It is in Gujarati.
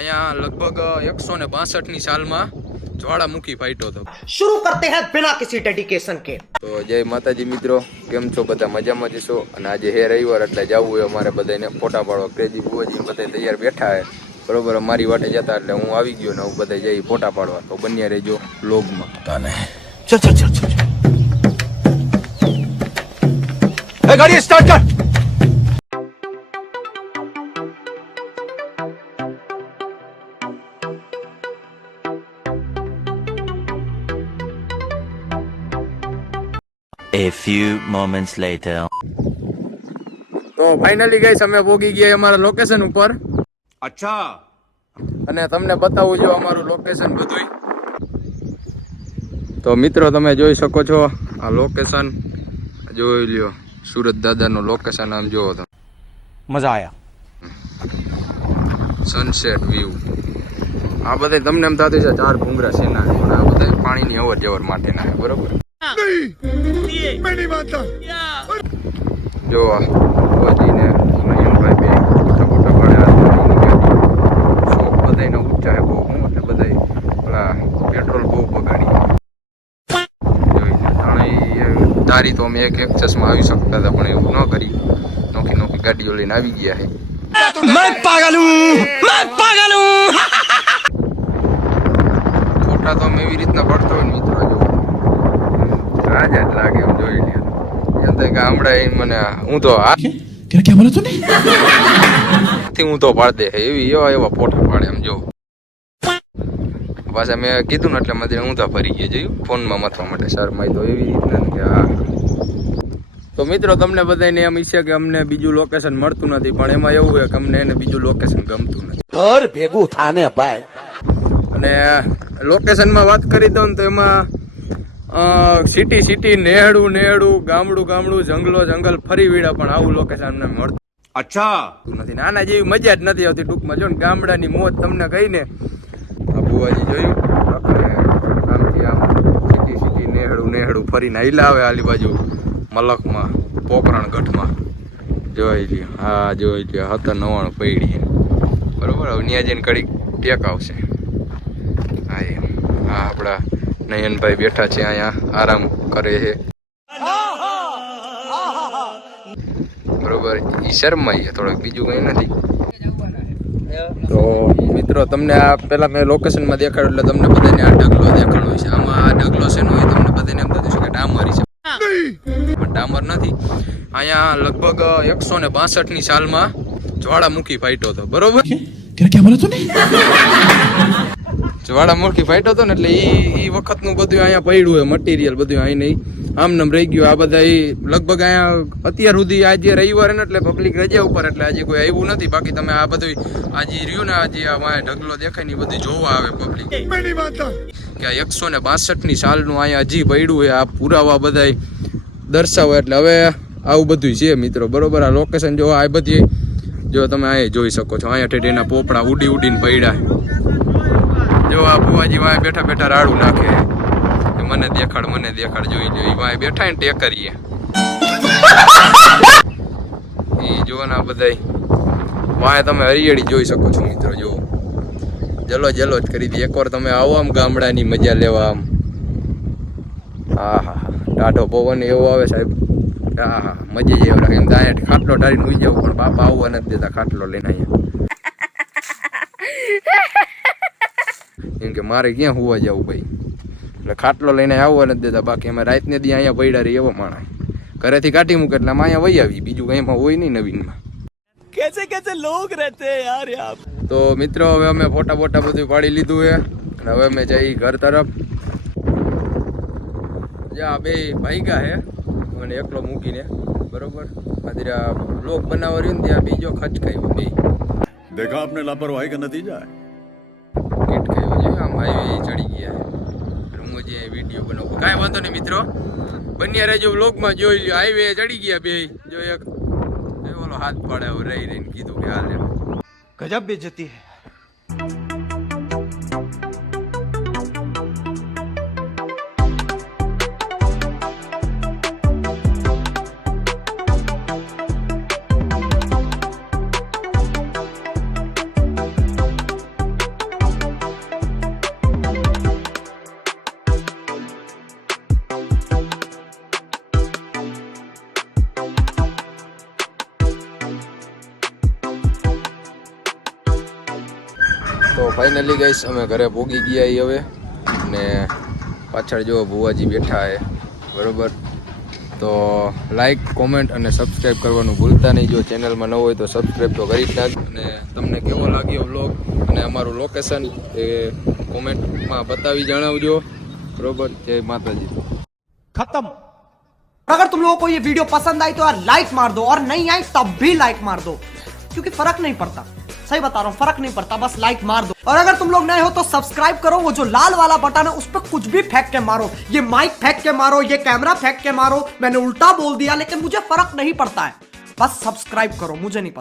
અહીંયા લગભગ 162ની સાલમાં જ્વાળામુખી ફાટ્યો હતો। शुरू करते हैं बिना किसी डेडिकेशन के। તો જય માતાજી મિત્રો, કેમ છો બધા? મજામાં જ છો? અને આજે હે રવિવાર એટલે જવું હોય અમારે બધાને ફોટા પાડવા। ક્રેજી બુવાજી બધા તૈયાર બેઠા હે બરોબર, અમારી વાટે જતા એટલે હું આવી ગયો ને હું બધા જઈ ફોટા પાડવા। તો બન્યા રહેજો વ્લોગમાં। चल चल चल चल गाड़ी स्टार्ट कर। A few moments later. તો ફાઇનલી ગાઈસ અમે પહોંચી ગયા અમારા લોકેશન ઉપર। अच्छा અને તમને બતાવું જો અમારું લોકેશન બધું। તો મિત્રો તમે જોઈ શકો છો આ લોકેશન, જોઈ લ્યો સુરત દાદાનું લોકેશન। આમ જોવો તમે, मजा आया। Sunset view. આ બધા તમને એમ થતું છે ચાર ભૂંગરા સેના, પણ આ બધા પાણીની અવર જવર માટેના છે બરોબર। જો ને નયનભાઈ બે ફોટા ફોટા પાડ્યા। શોપ બધાને ઊંચા છે બહુ, હું એટલે બધા પેલા પેટ્રોલ બહુ બગાડી તારી તો અમે એક ચશ્મા આવી શકતા હતા, પણ એવું ન કરી, નોખી નોખી ગાડીઓ લઈને આવી ગયા છે। मैं पागल हूँ, मैं पागल हूँ। ફોટા તો અમે એવી રીતના પડતો હોય ને મિત્રો, જો રાજા જ લાગે એમ જોઈ લે એમ થાય કે હમણાં મને હું તો क्या क्या बोला तूने? હું તો પાડ દે એવી એવા ફોટા પાડે એમ જો। પાછા મેં કીધું ને એટલે મને હું તો ફરી ગયા જોયું ફોનમાં મથવા માટે શરમાઈ તો એવી રીતના કે હા। તો મિત્રો તમને બધાને એમ ઈચ્છે કે અમને બીજું લોકેશન મળતું નથી, પણ એમાં એવું છે કે અમને એને બીજું લોકેશન ગમતું નથી। घर भेगू थाने भाई। અને લોકેશનમાં વાત કરી દઉં ને તો એમાં સિટી નેહડું ગામડું જંગલો જંગલ ફરી વીડા, પણ આવું લોકેશન અમને મળતું अच्छा નથી ને આના જેવી મજા જ નથી આવતી। ટૂંકમાં જો ને ગામડાની મોજ તમને કહીને આ બુવાજી જોયું આમથી આમ સિટી નેહડું ફરીને હિલાવે આલી બાજુ મલકમાં પોકરણ ગઢમાં જોઈ લ્યો। હા જોઈ લ્યો 97 પૈડી બરોબર। હવે ત્યાં જઈને કડીક ટેક આવશે। હા એમ હા આપણા નયનભાઈ બેઠા છે અહીંયા આરામ કરે છે બરોબર। ઈ શર્માઈએ થોડોક, બીજું કઈ નથી। તો મિત્રો તમને આ પેલા મેં લોકેશનમાં દેખાડ્યું એટલે તમને બધાને આ ઢગલો દેખાડો છે। આમાં આ ઢગલો છે નો તમને બધાને એમ થતું છે કે ડામરી છે, પણ ડામર નથી। અહીંયા લગભગ 162ની સાલમાં જ્વાળામુખી ફાટ્યો હતો બરોબર। क्या क्या बोला तूने? જ્વાળામુખી ફાટ્યો હતો ને એટલે ઈ વખતનું બધું અહીંયા પડ્યું હોય મટીરિયલ બધું અહીં નહીં આમ નામ રહી ગયું। આ બધા લગભગ અહીંયા અત્યાર સુધી આજે રવિવાર ને એટલે પબ્લિક રજા ઉપર એટલે આજે કોઈ આવ્યું નથી। બાકી તમે આ બધું આજે રહ્યું ને આજે આ ઢગલો દેખાય ને બધું જોવા આવે પબ્લિક કે આ 162ની સાલનું અહીંયા હજી પડ્યું હોય। આ પુરાવા બધા દર્શાવો એટલે હવે આવું બધું છે મિત્રો બરોબર। આ લોકેશન જો આ બધી જો તમે અહીંયા જોઈ શકો છો, અહીંયા ઠેઠ એના પોપડા ઉડીને પડ્યા। જો આ બુવાજી વાય બેઠા બેઠા રાડું નાખે કે મને દેખાડ જોઈ લો। એ વાય બેઠા ને ટેકરીએ એ જો ને આ બધા વાય તમે હરિયાળી જોઈ શકો છો મિત્રો। જો જલો જ કરી દી। એકવાર તમે આવો આમ ગામડાની મજા લેવા આમ, હા હા ટાઢો પવન એવો આવે સાહેબ, હા હા મજા જ એવું લાગે એમ દાય ખાટલો ઢારીને ઉઈ જાવ, પણ બાપા આવવા નથી દેતા ખાટલો લઈને અહીંયા એમ કે મારે ક્યાં હોવા જવું ભાઈ, એટલે ખાટલો લઈને આવવા નથી દેતા। બાકી અમે રાતને દી અહીંયા પડ્યા રહી એવો માણસ, ઘરેથી કાઢી મૂકે એટલે અમે અહીંયા વહી આવી, બીજું કંઈ એમાં હોય નહીં નવીનમાં। कैसे कैसे लोग रहते हैं यार यहाँ। તો મિત્રો હવે અમે ફોટા બધું પાડી લીધું છે અને હવે અમે જઈ ઘર તરફ। જ્યાં બે ભાઈગા હે મને એકલો મૂકીને બરોબર, આ બ્લોગ બનાવવા રહ્યું ને ત્યાં બીજો ખચકાયો બે देखा आपने लापरवाही का नतीजा है। ગીટ ખાયો છે આમ હાઈવે ચડી ગયા હું જે વિડીયો બનાવું કાંઈ વાંધો નહીં મિત્રો, બન્યા રહેજો વ્લોગમાં જોઈ લ્યો। હાઈવે ચડી ગયા બે, જો એક ઓલો હાથ પાડે રહીને કીધું કે હાલ गजब बेइज्जती है। તો ફાઇનલી ગાઈસ અમે ઘરે ભોગી ગયા હવે ને પાછળ જો ભુવાજી બેઠા છે બરોબર. તો લાઈક કોમેન્ટ અને સબસ્ક્રાઈબ કરવાનું ભૂલતા નહીં. જો ચેનલમાં ન હોય તો સબસ્ક્રાઈબ તો કરી જ નાખ. અને તમને કેવો લાગ્યો વ્લોગ અને અમારું લોકેશન એ કોમેન્ટમાં બતાવી જણાવજો બરોબર. જય માતાજી. खत्म. अगर तुम लोगों को ये वीडियो पसंद आई तो यार लाइक मार दो और नहीं आई तब भी लाइक मार दो क्योंकि फर्क नहीं पड़ता. सही बता रहा हूं, फर्क नहीं पड़ता, बस लाइक मार दो. और अगर तुम लोग नए हो तो सब्सक्राइब करो. वो जो लाल वाला बटन है उस पर कुछ भी फेंक के मारो. ये माइक फेंक के मारो, ये कैमरा फेंक के मारो. मैंने उल्टा बोल दिया लेकिन मुझे फर्क नहीं पड़ता है. बस सब्सक्राइब करो, मुझे नहीं पता.